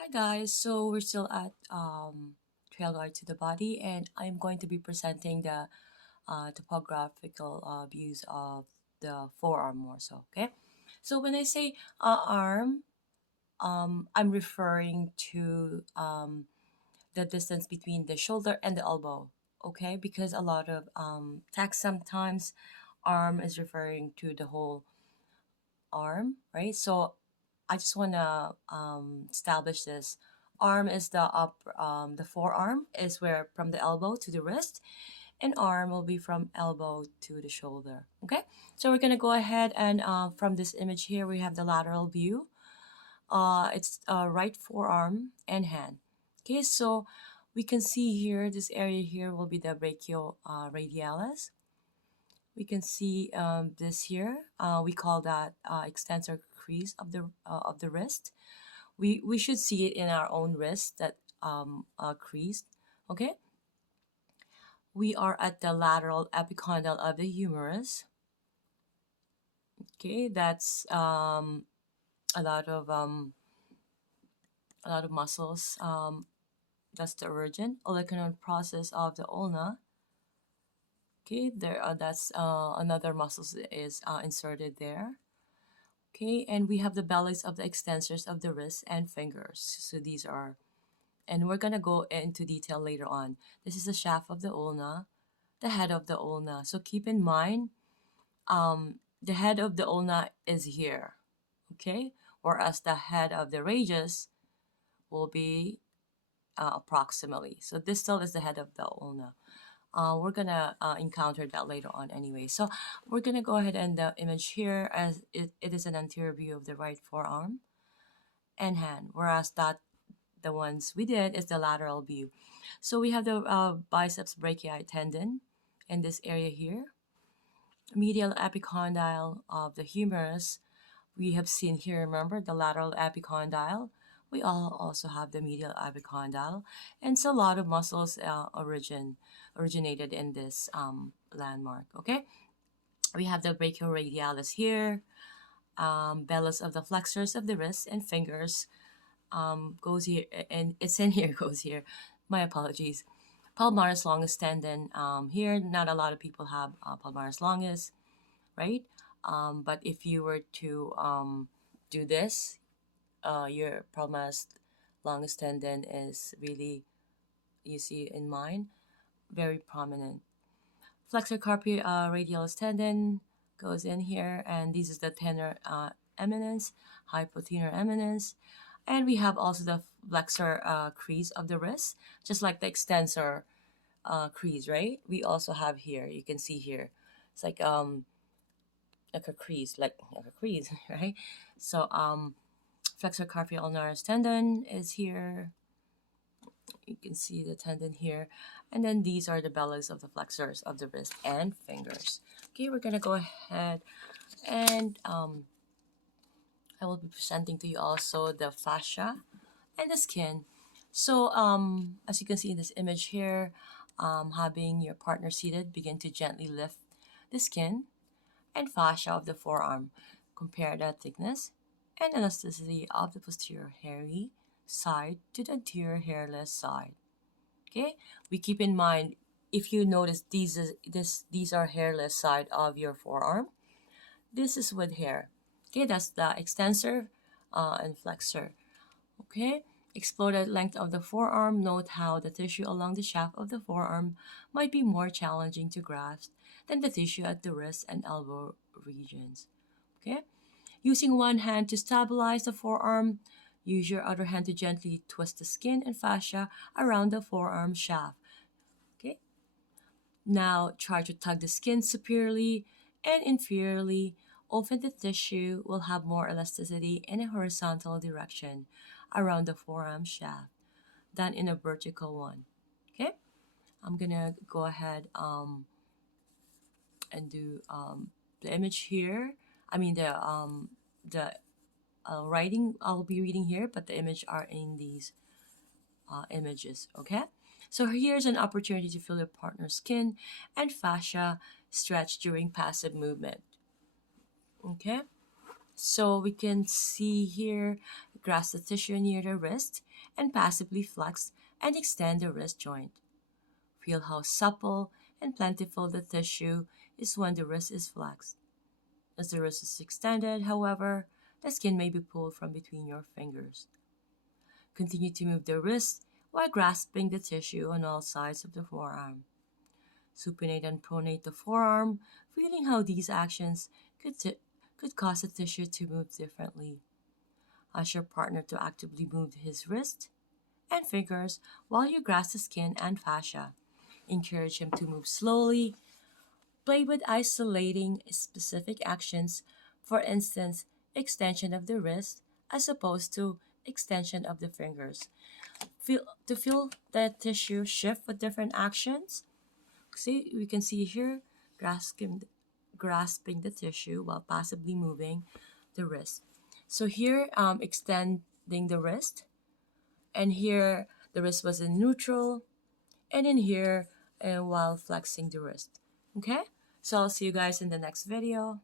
Hi guys, so we're still at trail guide to the body, and I'm going to be presenting the topographical views of the forearm more so. Okay, so when I say arm, I'm referring to the distance between the shoulder and the elbow. Okay, because a lot of text sometimes arm is referring to the whole arm, right? So I just want to establish this. Arm is the forearm is where from the elbow to the wrist, and arm will be from elbow to the shoulder. Okay, so we're gonna go ahead and from this image here we have the lateral view. It's right forearm and hand. Okay, so we can see here this area here will be the brachial radialis. We can see this here. We call that extensor crease of the wrist. We should see it in our own wrist that crease. Okay, we are at the lateral epicondyle of the humerus. Okay, that's a lot of um, a lot of muscles. That's the origin. Olecranon process of the ulna. Okay, there that's another muscles is inserted there. Okay, and we have the bellies of the extensors of the wrists and fingers. So these are, and we're gonna go into detail later on. This is the shaft of the ulna, the head of the ulna. So keep in mind, the head of the ulna is here, okay? Whereas the head of the radius will be approximately. So distal is the head of the ulna. We're gonna encounter that later on anyway. So we're gonna go ahead and the image here as it is an anterior view of the right forearm and hand, whereas that the ones we did is the lateral view. So we have the biceps brachii tendon in this area here, medial epicondyle of the humerus. We have seen here, remember the lateral epicondyle. We all also have the medial epicondyle, and so a lot of muscles originated in this landmark. Okay, we have the brachioradialis here, vellus of the flexors of the wrists and fingers goes here, and it's in here goes here. My apologies. Palmaris longus tendon here. Not a lot of people have palmaris longus, right? But if you were to do this, your palmaris longus tendon is really, you see in mine, very prominent. Flexor carpi radialis tendon goes in here, and this is the tenor eminence, hypotenor eminence. And we have also the flexor crease of the wrist, just like the extensor crease, right? We also have here, you can see here, it's like a crease, like a crease, right? So flexor carpi ulnaris tendon is here. You can see the tendon here, and then these are the bellies of the flexors of the wrist and fingers. Okay, we're gonna go ahead and I will be presenting to you also the fascia and the skin. So as you can see in this image here, having your partner seated, begin to gently lift the skin and fascia of the forearm. Compare the thickness and elasticity of the posterior hairy side to the anterior hairless side. Okay, we keep in mind, if you notice these are hairless side of your forearm. This is with hair. Okay, that's the extensor and flexor. Okay, explore the length of the forearm. Note how the tissue along the shaft of the forearm might be more challenging to grasp than the tissue at the wrist and elbow regions. Okay, using one hand to stabilize the forearm, use your other hand to gently twist the skin and fascia around the forearm shaft. Okay, now try to tug the skin superiorly and inferiorly. Often the tissue will have more elasticity in a horizontal direction around the forearm shaft than in a vertical one. Okay, I'm gonna go ahead and do the image here. I mean the writing I'll be reading here, but the image are in these images. Okay, so here's an opportunity to feel your partner's skin and fascia stretch during passive movement. Okay, So we can see here, grasp the tissue near the wrist and passively flex and extend the wrist joint. Feel how supple and plentiful the tissue is when the wrist is flexed. As the wrist is extended, however, the skin may be pulled from between your fingers. Continue to move the wrist while grasping the tissue on all sides of the forearm. Supinate and pronate the forearm, feeling how these actions could cause the tissue to move differently. Ask your partner to actively move his wrist and fingers while you grasp the skin and fascia. Encourage him to move slowly. Play with isolating specific actions, for instance, extension of the wrist as opposed to extension of the fingers. Feel the tissue shift with different actions. See, we can see here grasping the tissue while passively moving the wrist. So here, extending the wrist, and here the wrist was in neutral, and in here, while flexing the wrist. Okay, so I'll see you guys in the next video.